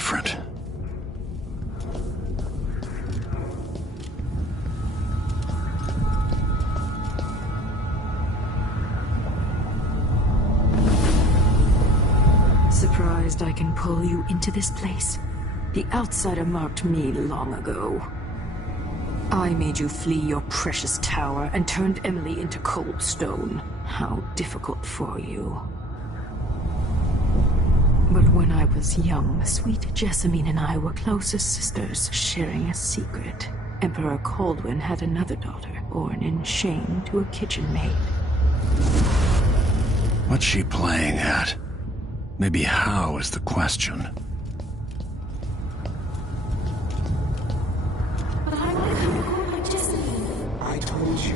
different. Surprised I can pull you into this place? The outsider marked me long ago. I made you flee your precious tower and turned Emily into cold stone. How difficult for you. But when I was young, sweet Jessamine and I were close as sisters, sharing a secret. Emperor Kaldwin had another daughter, born in shame to a kitchen maid. What's she playing at? Maybe how is the question. But I want to come home like Jessamine. I told you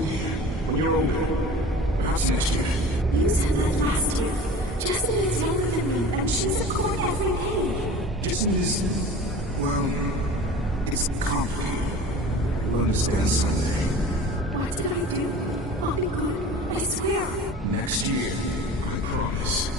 when you're older. Perhaps next year. You said that last year. Jessamine is younger than me, and she's a court every day. Isn't this, well, it's complicated. We'll understand someday. What did I do? I'll be good. I swear. Next year, I promise.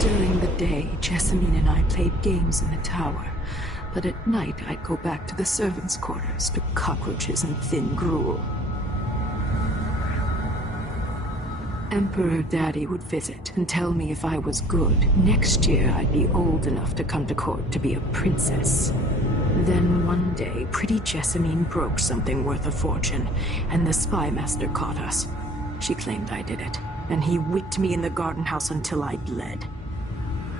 During the day, Jessamine and I played games in the tower. But at night, I'd go back to the servants' quarters to cockroaches and thin gruel. Emperor Daddy would visit and tell me if I was good. Next year, I'd be old enough to come to court to be a princess. Then one day, pretty Jessamine broke something worth a fortune, and the spy master caught us. She claimed I did it, and he whipped me in the garden house until I bled.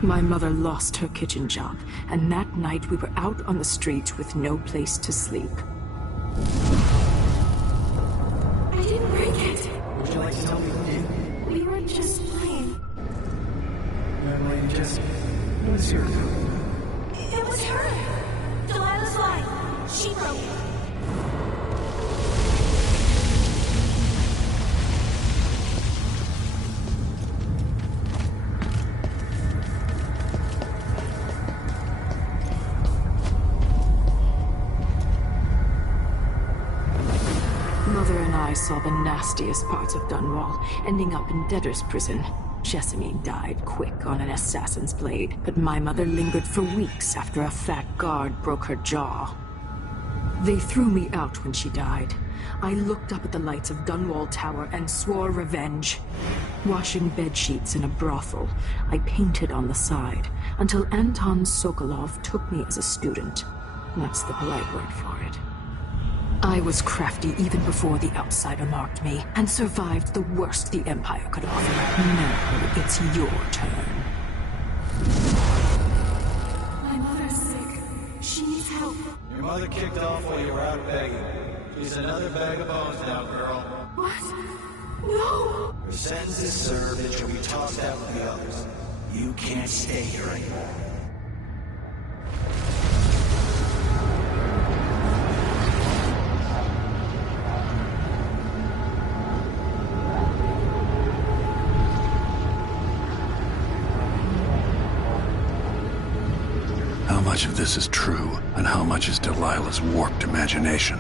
My mother lost her kitchen job, and that night we were out on the streets with no place to sleep. I didn't break it. Would you like to tell me who did? We were just playing. Emily, just... What is your name? It was her. Delilah's lie. She broke it. Mother and I saw the nastiest parts of Dunwall, ending up in debtor's prison. Jessamine died quick on an assassin's blade, but my mother lingered for weeks after a fat guard broke her jaw. They threw me out when she died. I looked up at the lights of Dunwall Tower and swore revenge. Washing bedsheets in a brothel, I painted on the side, until Anton Sokolov took me as a student. That's the polite word for it. I was crafty even before the outsider marked me, and survived the worst the Empire could offer. Now it's your turn. My mother's sick. She needs help. Your mother kicked off while you were out begging. She's another bag of bones now, girl. What? No! Her sentence is served and she'll be tossed out with the others. You can't stay here anymore. How much of this is true, and how much is Delilah's warped imagination?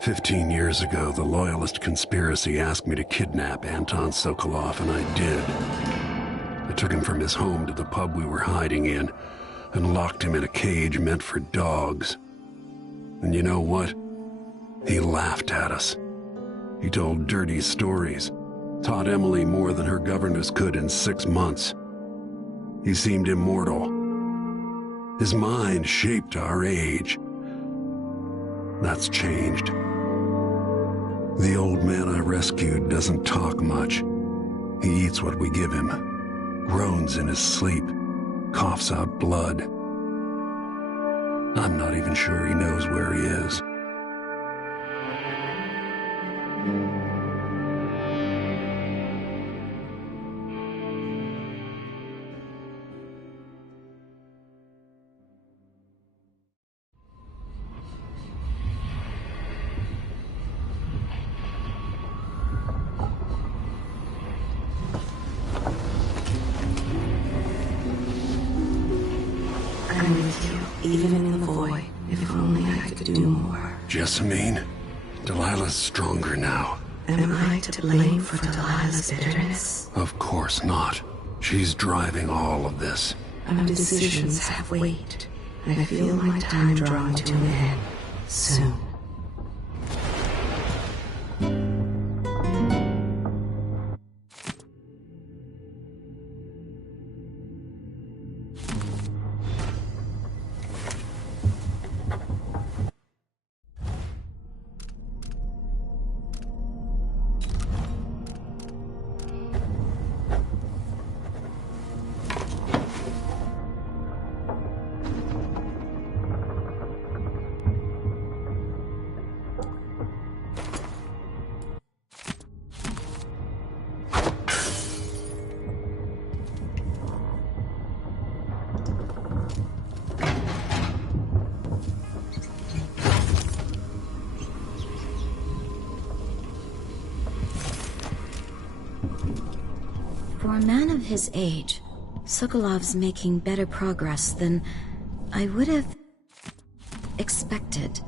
"15 years ago, the Loyalist conspiracy asked me to kidnap Anton Sokolov, and I did. I took him from his home to the pub we were hiding in, and locked him in a cage meant for dogs. And you know what? He laughed at us. He told dirty stories, taught Emily more than her governess could in 6 months. He seemed immortal. His mind shaped our age. That's changed. The old man I rescued doesn't talk much. He eats what we give him, groans in his sleep, coughs out blood. I'm not even sure he knows where he is. I'm with you, even in the void. If only I could do more. Jessamine, Delilah's stronger now. Am I to blame for Delilah's bitterness? Of course not. She's driving all of this. Our decisions have weight. I feel my time drawing to an end. Soon. For a man of his age, Sokolov's making better progress than I would have expected.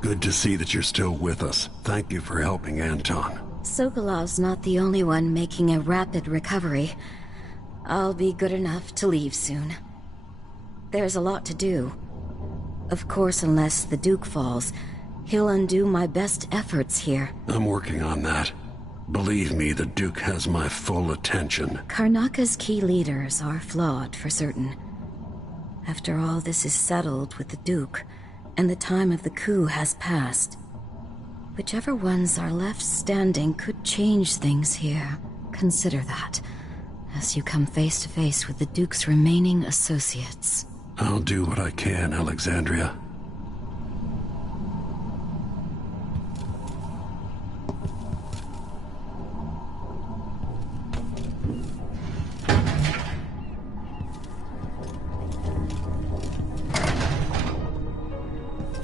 Good to see that you're still with us. Thank you for helping Anton. Sokolov's not the only one making a rapid recovery. I'll be good enough to leave soon. There's a lot to do. Of course, unless the Duke falls, he'll undo my best efforts here. I'm working on that. Believe me, the Duke has my full attention. Karnaka's key leaders are flawed, for certain. After all this is settled with the Duke, and the time of the coup has passed, whichever ones are left standing could change things here. Consider that, as you come face to face with the Duke's remaining associates. I'll do what I can, Alexandria.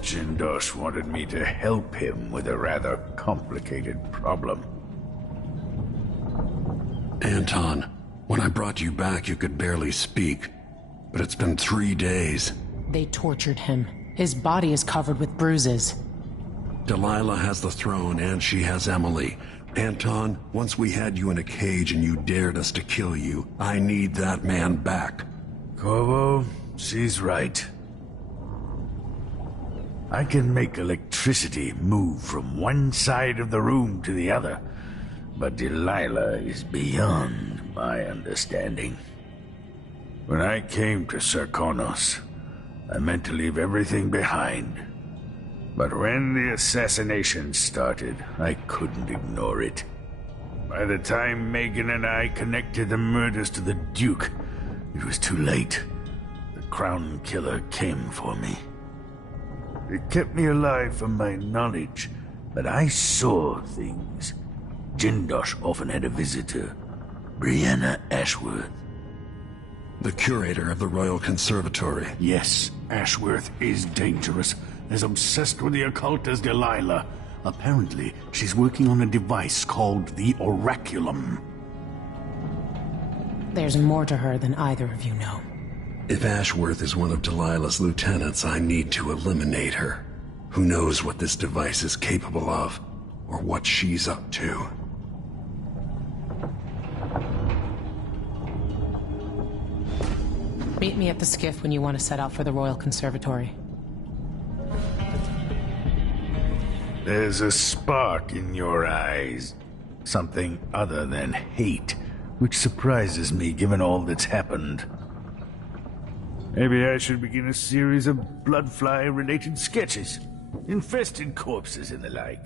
Jindosh wanted me to help him with a rather complicated problem. Anton, when I brought you back, you could barely speak. But it's been 3 days. They tortured him. His body is covered with bruises. Delilah has the throne, and she has Emily. Anton, once we had you in a cage and you dared us to kill you, I need that man back. Corvo, she's right. I can make electricity move from one side of the room to the other, but Delilah is beyond my understanding. When I came to Serkonos, I meant to leave everything behind. But when the assassination started, I couldn't ignore it. By the time Megan and I connected the murders to the Duke, it was too late. The Crown Killer came for me. It kept me alive from my knowledge, but I saw things. Jindosh often had a visitor, Brianna Ashworth. The curator of the Royal Conservatory. Yes, Ashworth is dangerous. As obsessed with the occult as Delilah. Apparently, she's working on a device called the Oraculum. There's more to her than either of you know. If Ashworth is one of Delilah's lieutenants, I need to eliminate her. Who knows what this device is capable of, or what she's up to. Meet me at the skiff when you want to set out for the Royal Conservatory. There's a spark in your eyes. Something other than hate, which surprises me given all that's happened. Maybe I should begin a series of bloodfly-related sketches. Infested corpses and the like.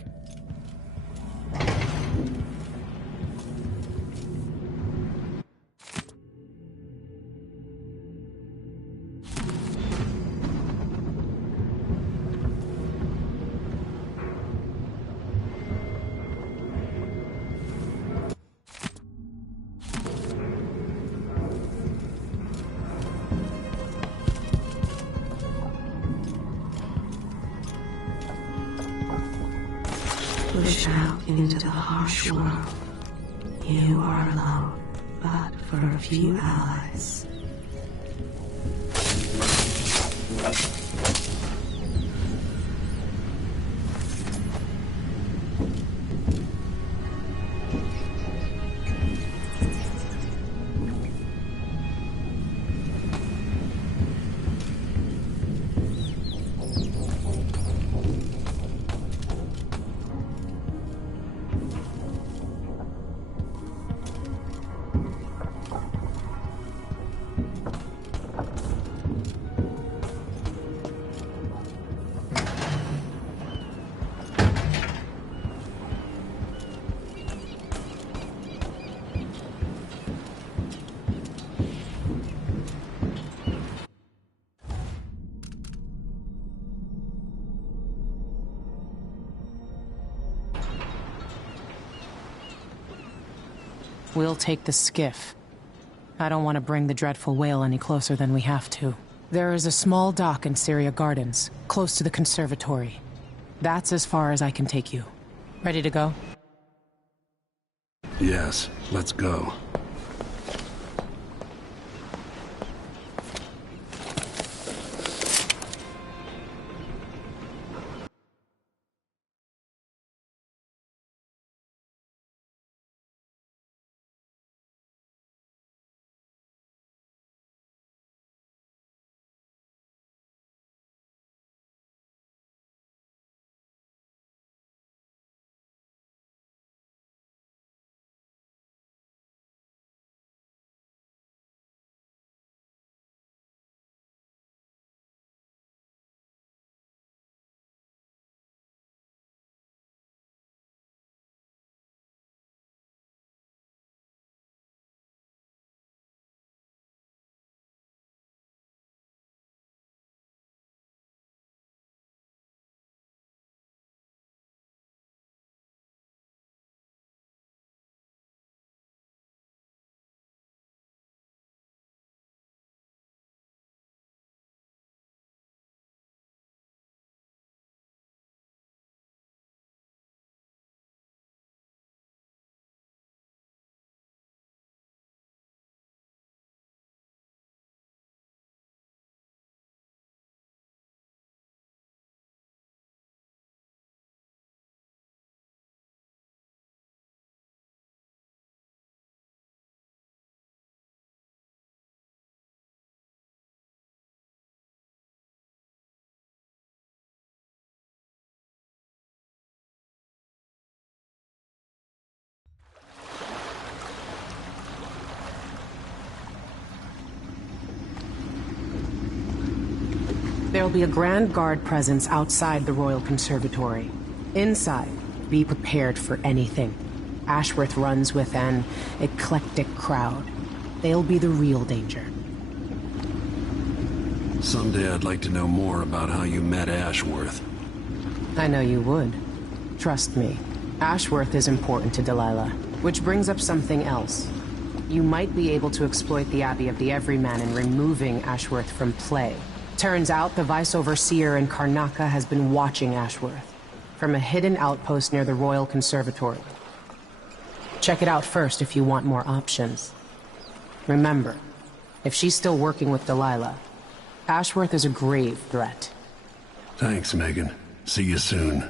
Push out into the harsh world. You are alone, but for a few allies. We'll take the skiff. I don't want to bring the dreadful whale any closer than we have to. There is a small dock in Syria Gardens, close to the conservatory. That's as far as I can take you. Ready to go? Yes, let's go. There'll be a Grand Guard presence outside the Royal Conservatory. Inside, be prepared for anything. Ashworth runs with an eclectic crowd. They'll be the real danger. Someday I'd like to know more about how you met Ashworth. I know you would. Trust me. Ashworth is important to Delilah. Which brings up something else. You might be able to exploit the Abbey of the Everyman in removing Ashworth from play. Turns out the Vice Overseer in Karnaca has been watching Ashworth from a hidden outpost near the Royal Conservatory. Check it out first if you want more options. Remember, if she's still working with Delilah, Ashworth is a grave threat. Thanks, Megan. See you soon.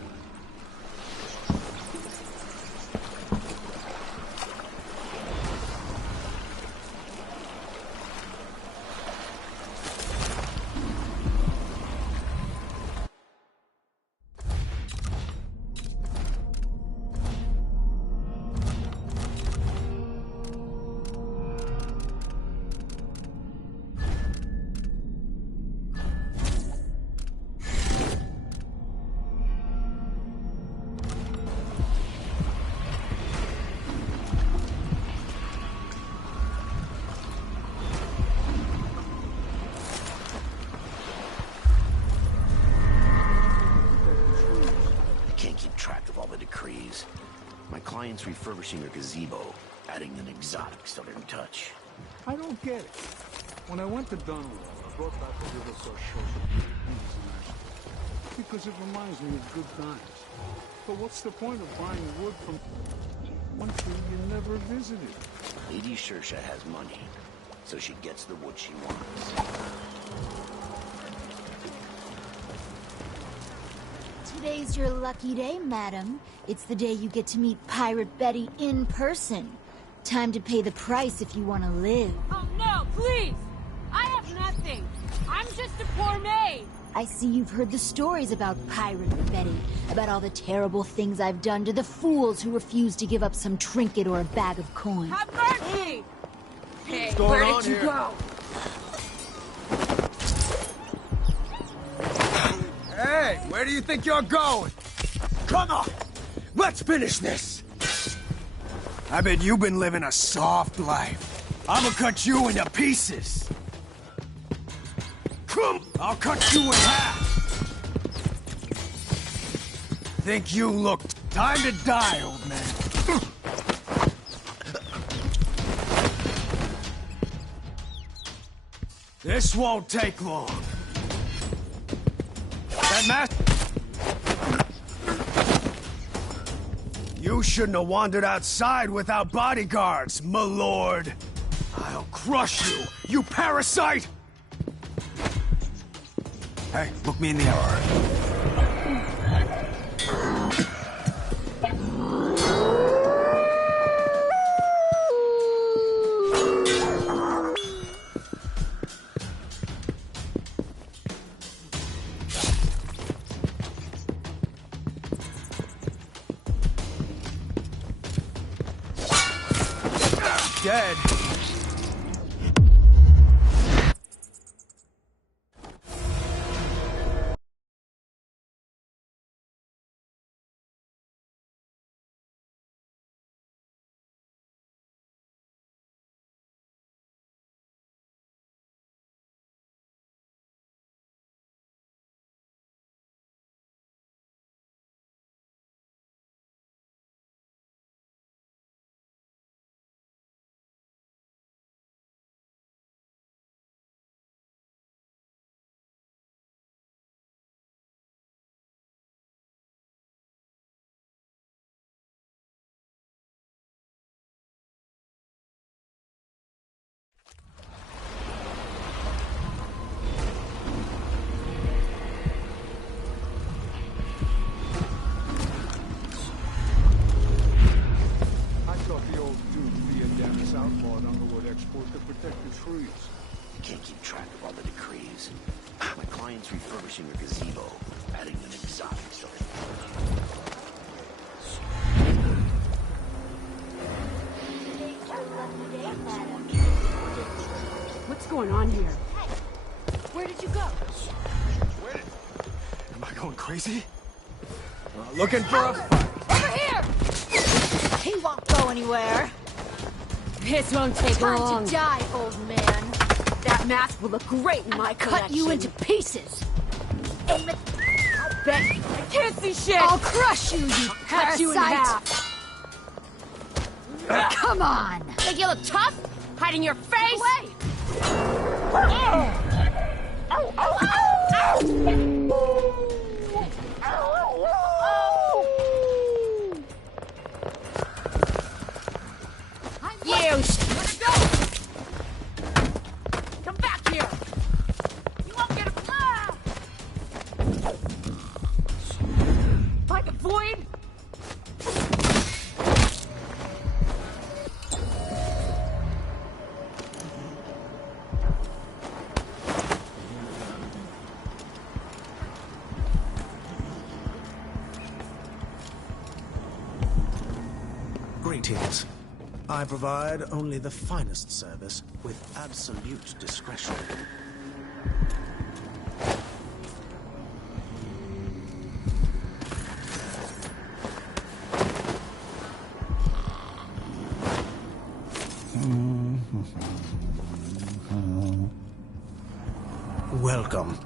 client's refurbishing her gazebo, adding an exotic southern touch. I don't get it. When I went to Dunwall, I brought back a little social because it reminds me of good times. But what's the point of buying wood from one tree you never visited? Lady Shersha has money, so she gets the wood she wants. Today's your lucky day, madam. It's the day you get to meet Pirate Betty in person. Time to pay the price if you want to live. Oh no, please! I have nothing. I'm just a poor maid. I see you've heard the stories about Pirate Betty, about all the terrible things I've done to the fools who refuse to give up some trinket or a bag of coin. Have mercy! Hey, What's going where on did you here? go? Hey, where do you think you're going? Come on! Let's finish this! I bet you've been living a soft life. I'ma cut you into pieces. Come! I'll cut you in half! Think you look... Time to die, old man. This won't take long. That mask... You shouldn't have wandered outside without bodyguards, my lord. I'll crush you, you parasite! Hey, look me in the eye. Dead. outlawed underwood export to protect the trees. Can't keep track of all the decrees. My client's refurbishing her gazebo, adding an exotic southern What's going on here? Where did you go? Where? Am I going crazy? Looking for a fight. Over here! He won't go anywhere. This won't take long. Time to die, old man. That mask will look great in my collection. Cut you into pieces. Aim it. I'll bet. I can't see shit. I'll crush you, you cut you in half. Come on. Think you look tough? Hiding your face? Away. Let's go! Come back here! You won't get a... By the void? Greetings. I provide only the finest service with absolute discretion. Welcome.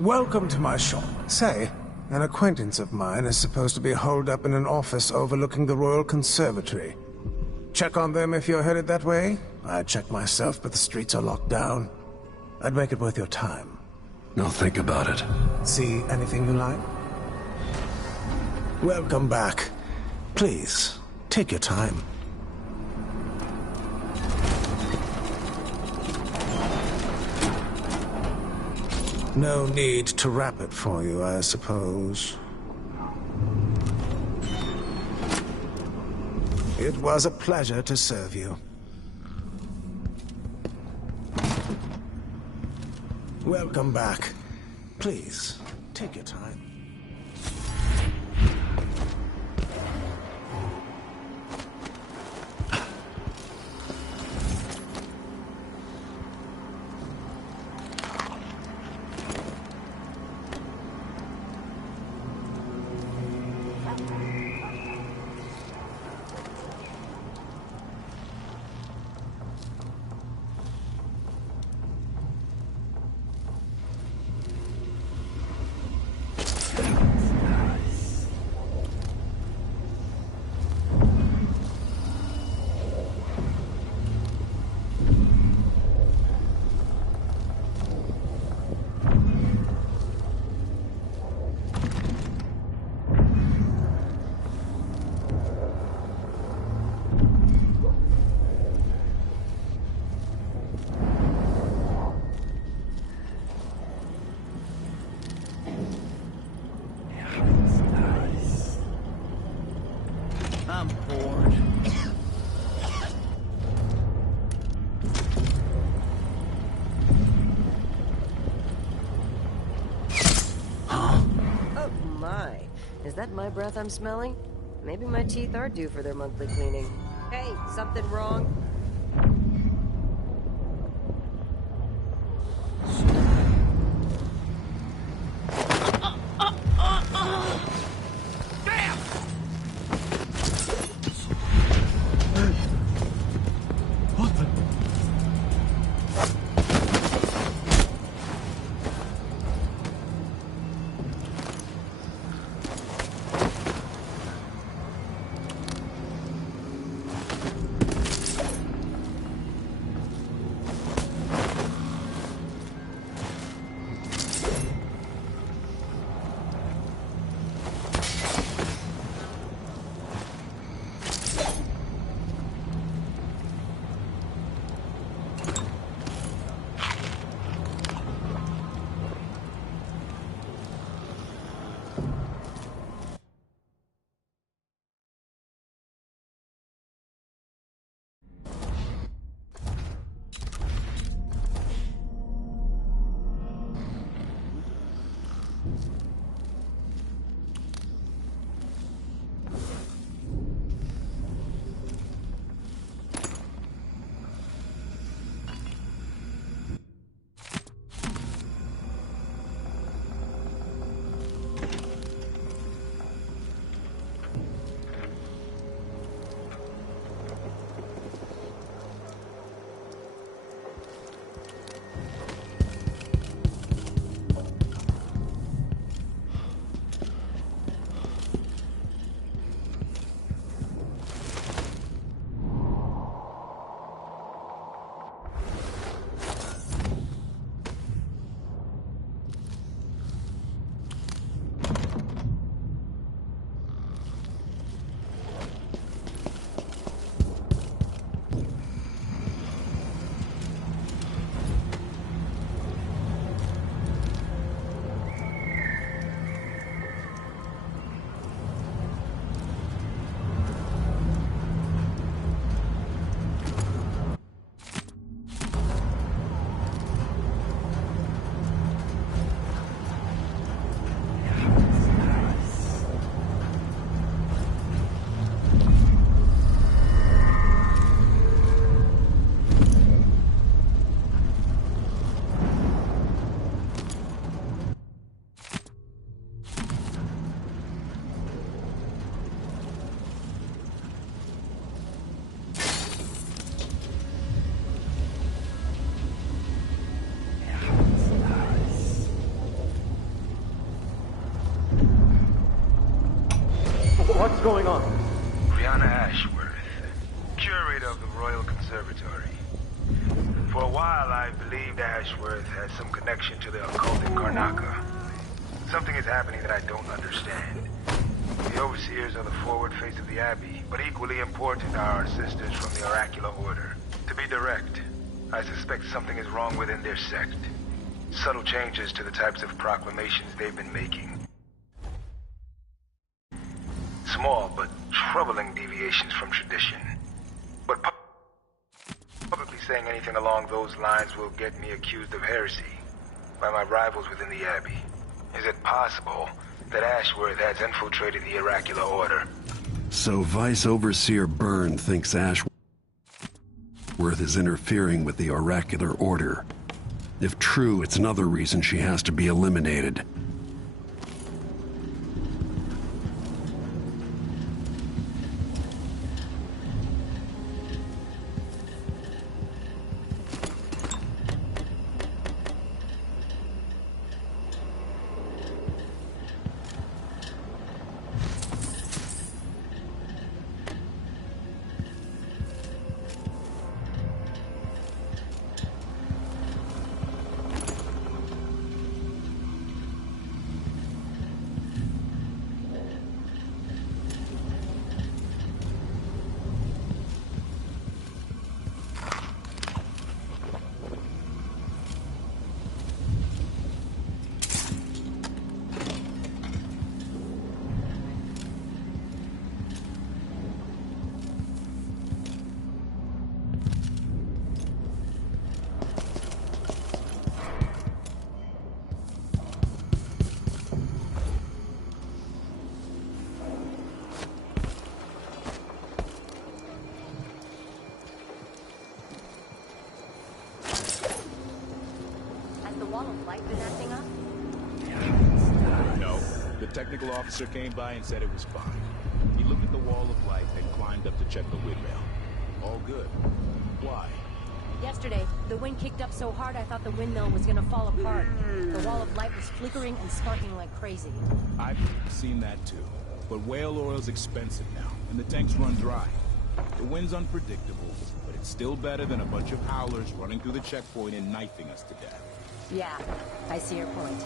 Welcome to my shop. Say, An acquaintance of mine is supposed to be holed up in an office overlooking the Royal Conservatory. Check on them if you're headed that way. I'd check myself, but the streets are locked down. I'd make it worth your time. I'll think about it. See anything you like? Welcome back. Please, take your time. No need to wrap it for you, I suppose. It was a pleasure to serve you. Welcome back. Please, take your time. I'm bored. Oh my. Is that my breath I'm smelling? Maybe my teeth are due for their monthly cleaning. Hey, something wrong? Conservatory. For a while, I believed Ashworth had some connection to the occult in Karnaca. Something is happening that I don't understand. The Overseers are the forward face of the Abbey, but equally important are our sisters from the Oracular Order. To be direct, I suspect something is wrong within their sect. Subtle changes to the types of proclamations they've been making. Small but troubling deviations from tradition. But publicly saying anything along those lines will get me accused of heresy by my rivals within the Abbey. Is it possible that Ashworth has infiltrated the Oracular Order? So Vice Overseer Byrne thinks Ashworth is interfering with the Oracular Order. If true, it's another reason she has to be eliminated. Technical officer came by and said it was fine. He looked at the wall of light and climbed up to check the windmill. All good. Why? Yesterday, the wind kicked up so hard I thought the windmill was gonna fall apart. The wall of light was flickering and sparking like crazy. I've seen that too. But whale oil's expensive now, and the tanks run dry. The wind's unpredictable, but it's still better than a bunch of howlers running through the checkpoint and knifing us to death. Yeah, I see your point.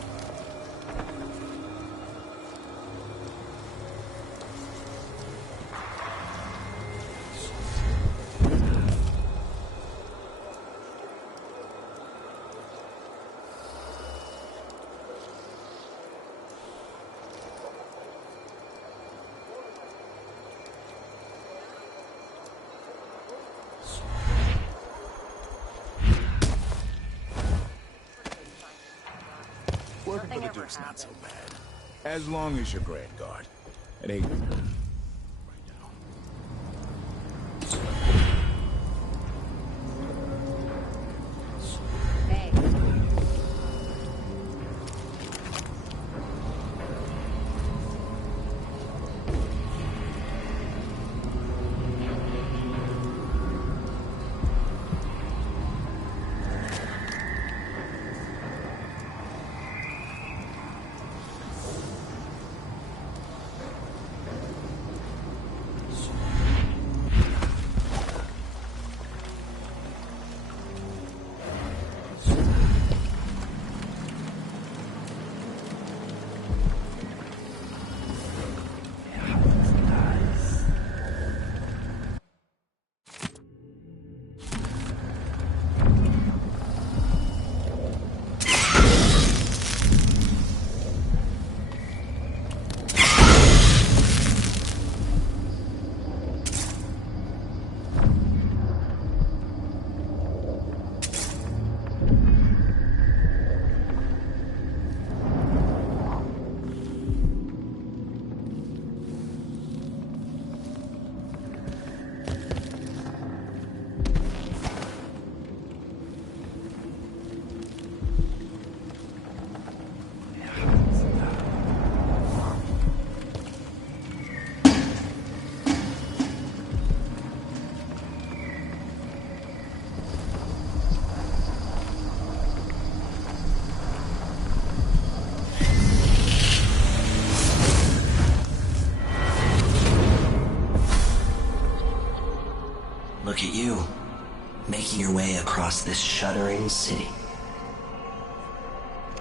Working for the Duke's not so bad. As long as you're Grand Guard. It ain't... making your way across this shuddering city.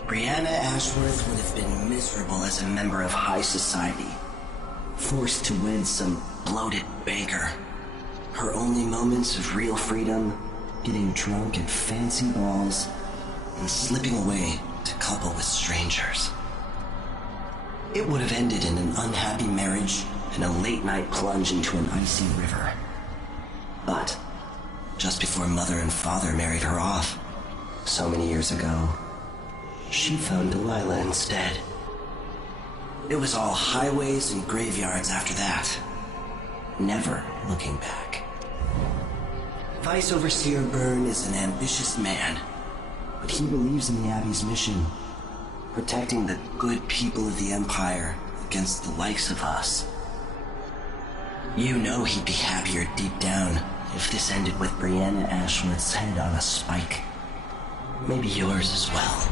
Brianna Ashworth would have been miserable as a member of high society, forced to wed some bloated banker. Her only moments of real freedom, getting drunk at fancy balls, and slipping away to couple with strangers. It would have ended in an unhappy marriage and a late-night plunge into an icy river. But just before Mother and Father married her off, so many years ago, she found Delilah instead. It was all highways and graveyards after that, never looking back. Vice Overseer Byrne is an ambitious man, but he believes in the Abbey's mission, protecting the good people of the Empire against the likes of us. You know he'd be happier deep down if this ended with Brianna Ashworth's head on a spike. Maybe yours as well.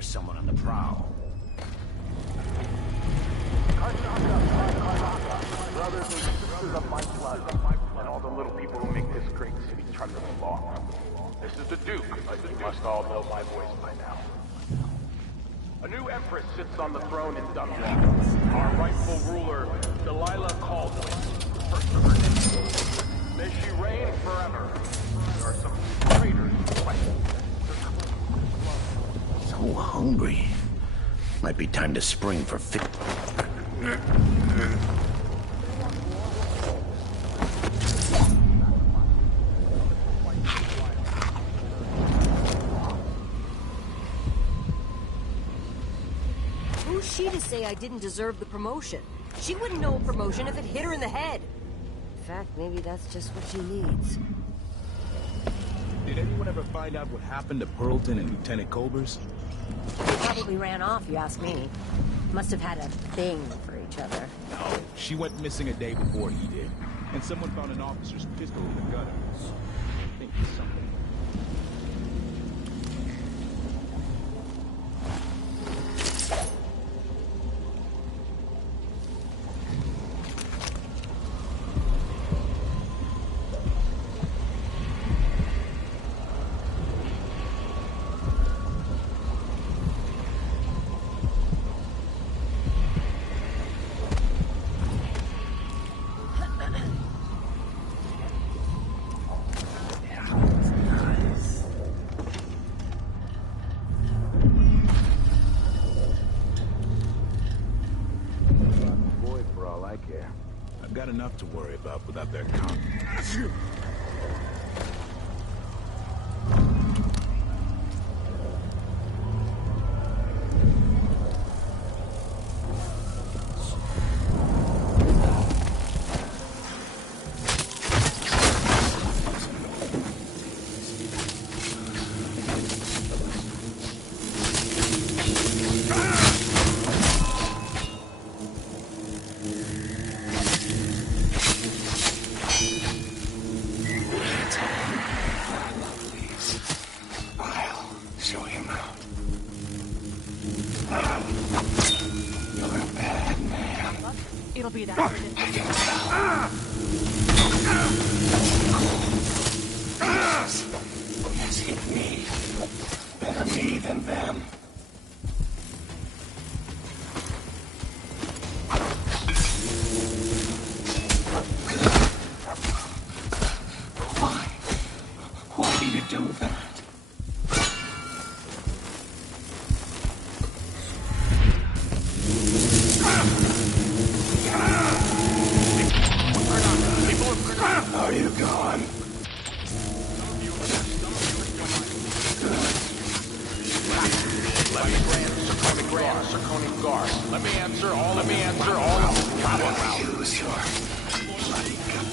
Someone on the prowl. Brothers and sisters of my blood, and all the little people who make this great city trundle along. This is the Duke. You must all know my voice by now. A new empress sits on the throne in Dunwall. Our rightful ruler, Delilah Caldwell, first of her name. May she reign forever. There are some traitors who question. So hungry. Might be time to spring for fit. Who's she to say I didn't deserve the promotion? She wouldn't know a promotion if it hit her in the head. In fact, maybe that's just what she needs. Did anyone ever find out what happened to Pearlton and Lieutenant Colbers? They probably ran off, you ask me. Must have had a thing for each other. No, she went missing a day before he did. And someone found an officer's pistol in the gutter. I think it's something. I've got enough to worry about without their comment. It'll be that. I can tell. Yes, hit me. Better me than them. Why? What are you doing? do that. Are you gone? Let me answer all. Use your bloody gun.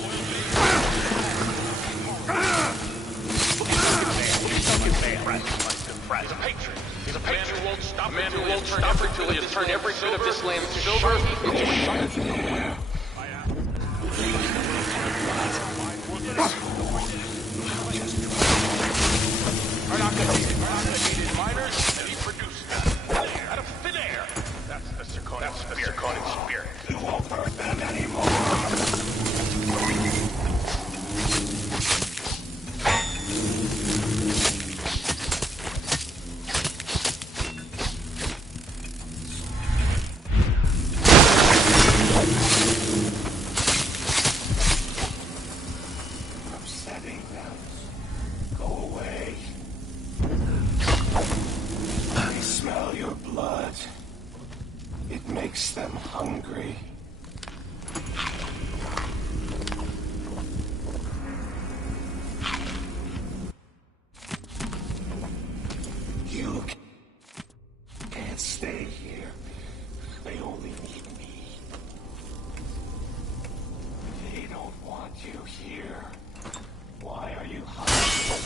He's a patriot. He's a patriot who won't stop. A man who won't stop until he has turned every bit of this land silver into shine. Needed miners, and he produced them out of thin air. That's the Serkonan spirit. You won't hurt them anymore. Upsetting them. Go away. I smell your blood. It makes them hungry. You can't stay here. They only need me. They don't want you here. Why are you hiding?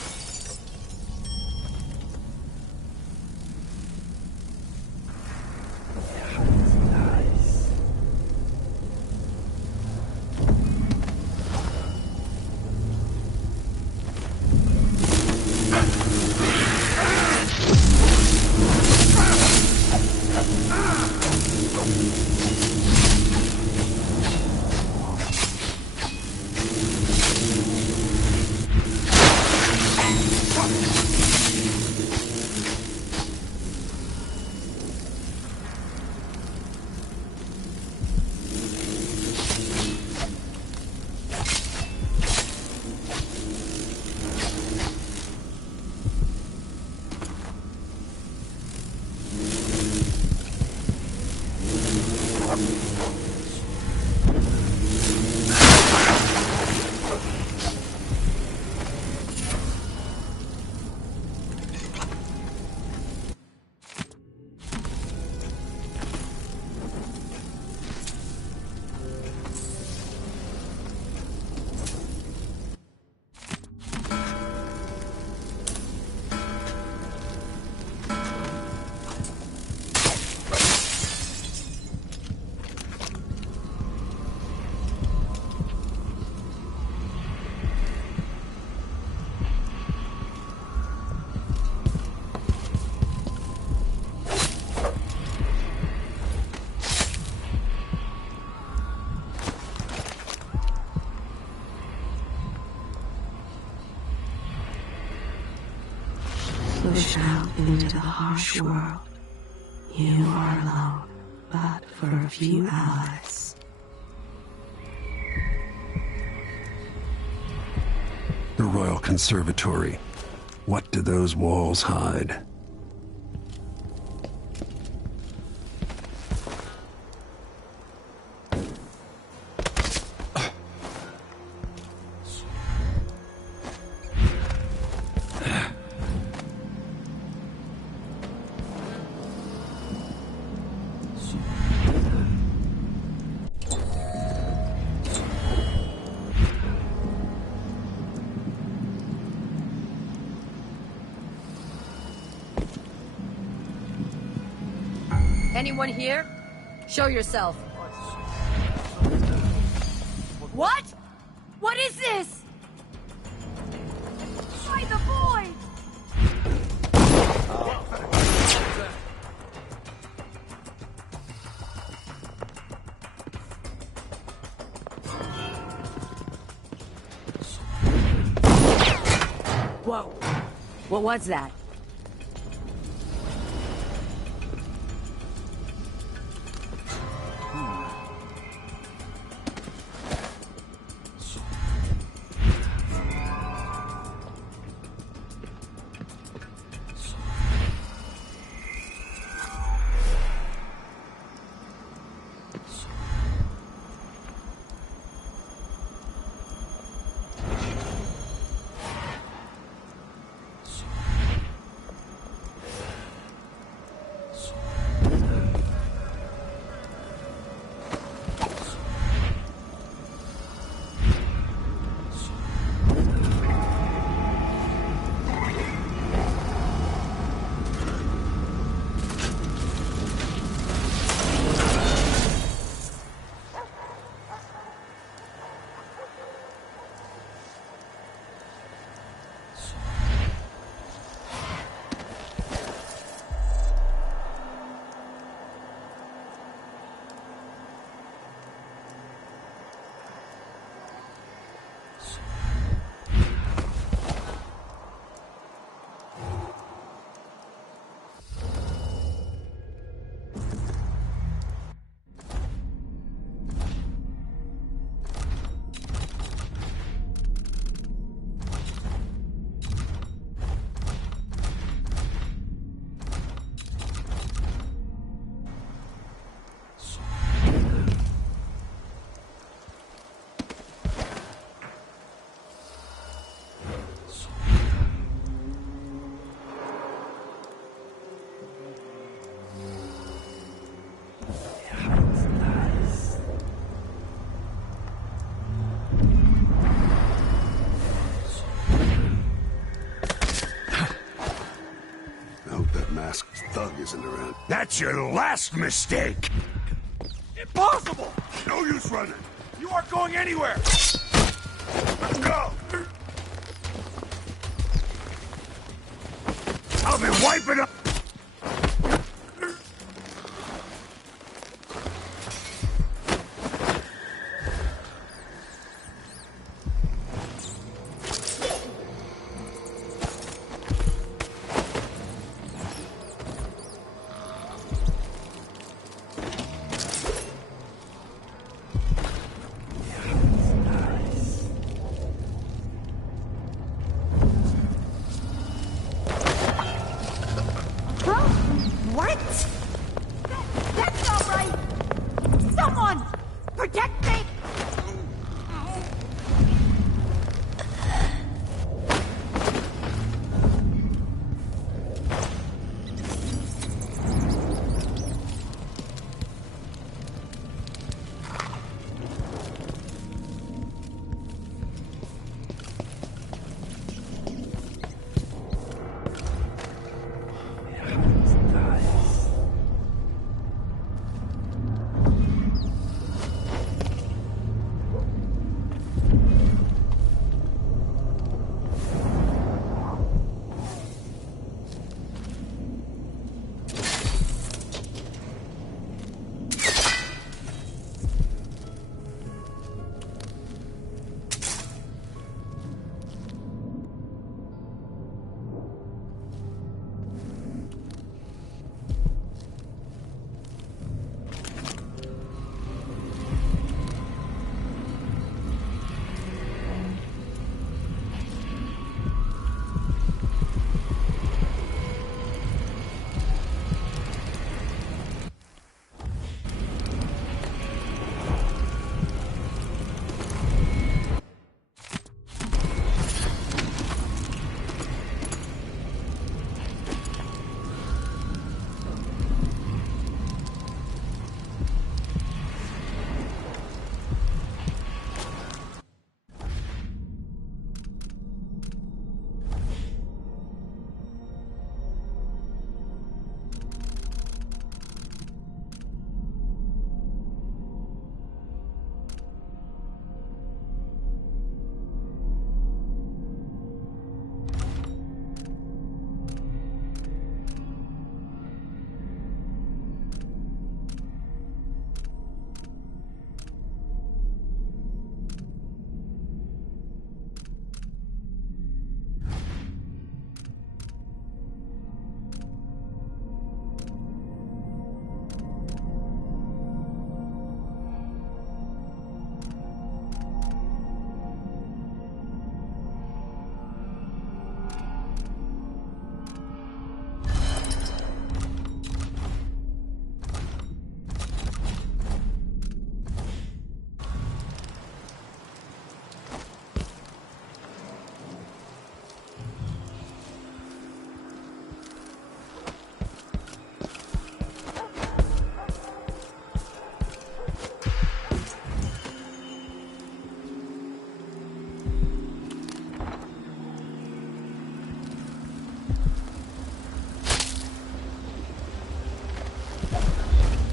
Push out into the harsh world. You are alone, but for a few allies. The Royal Conservatory. What do those walls hide? Anyone here? Show yourself. What? What is this? By the boy! Whoa. What was that? masked thug isn't around. That's your last mistake! Impossible! No use running! You aren't going anywhere! Let's go! I'll be wiping up!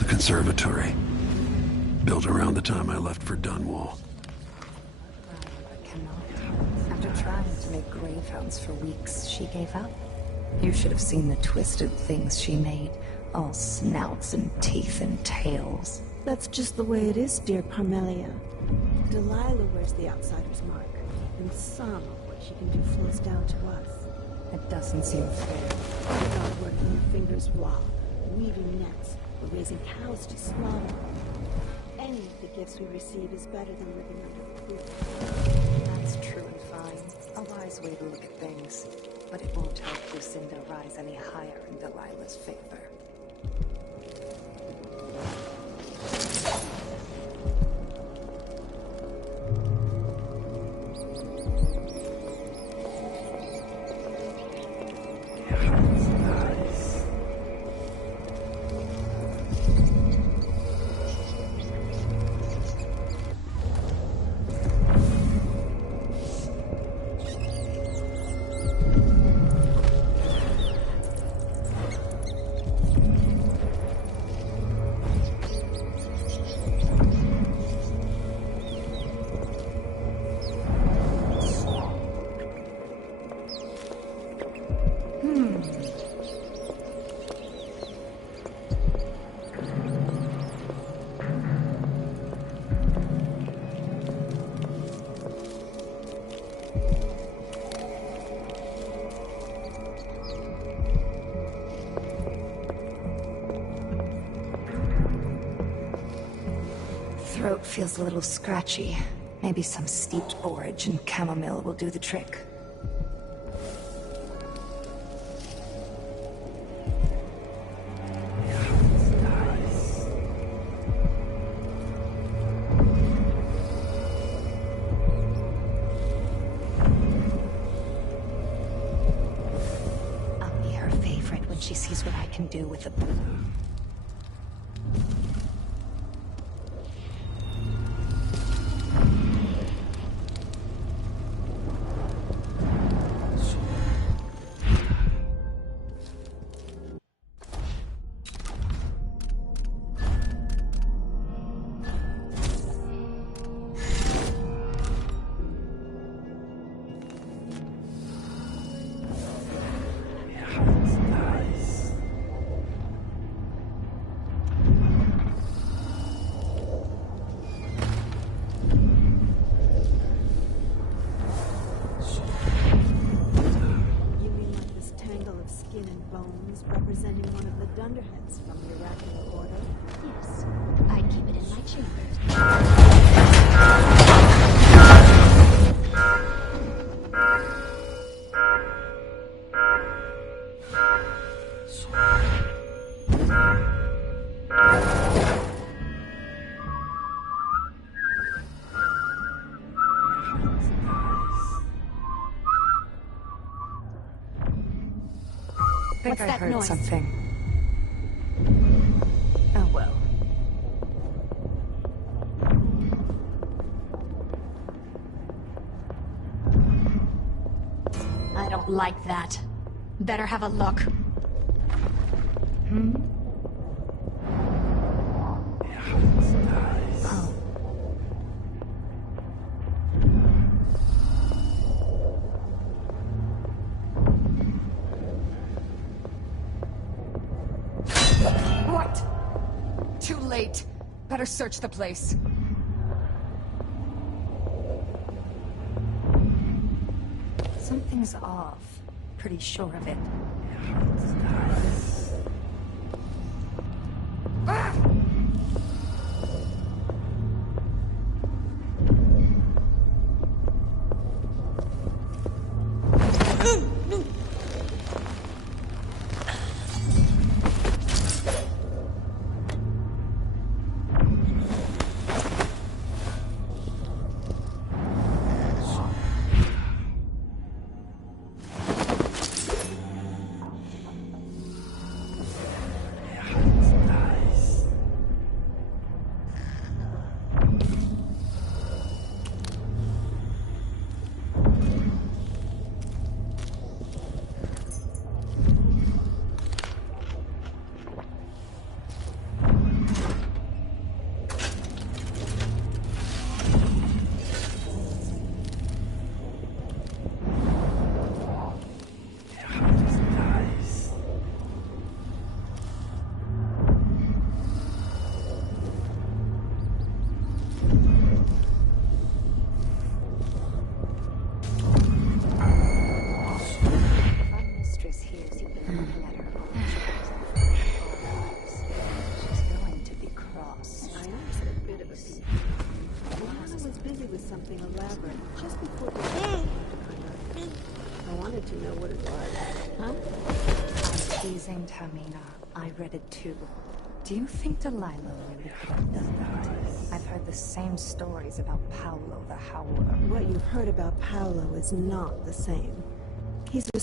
Conservatory. Built around the time I left for Dunwall. After trying to make grave hounds for weeks, she gave up. You should have seen the twisted things she made. All snouts and teeth and tails. That's just the way it is, dear Parmelia. Delilah wears the outsider's mark, and some of what she can do flows down to us. It doesn't seem fair. Without working your fingers raw, weaving nets, or raising cows to slaughter. Any of the gifts we receive is better than living under fear. That's true and fine. A wise way to look at things. But it won't help Lucinda rise any higher in Delilah's favor. Throat feels a little scratchy. Maybe some steeped borage and chamomile will do the trick. I'll be her favorite when she sees what I can do with the... Representing one of the Dunderheads from the Oracular Order? Yes, I keep it in my chambers. I think What's I that heard noise? something. Oh well. I don't like that. Better have a look. Hmm? What? Too late. Better search the place. Something's off. Pretty sure of it. something elaborate just before the... I wanted to know what it was. Huh? I'm teasing Tamina. I read it too. Do you think Delilah really could have done that? I've heard the same stories about Paolo the Howler. What you've heard about Paolo is not the same. He's a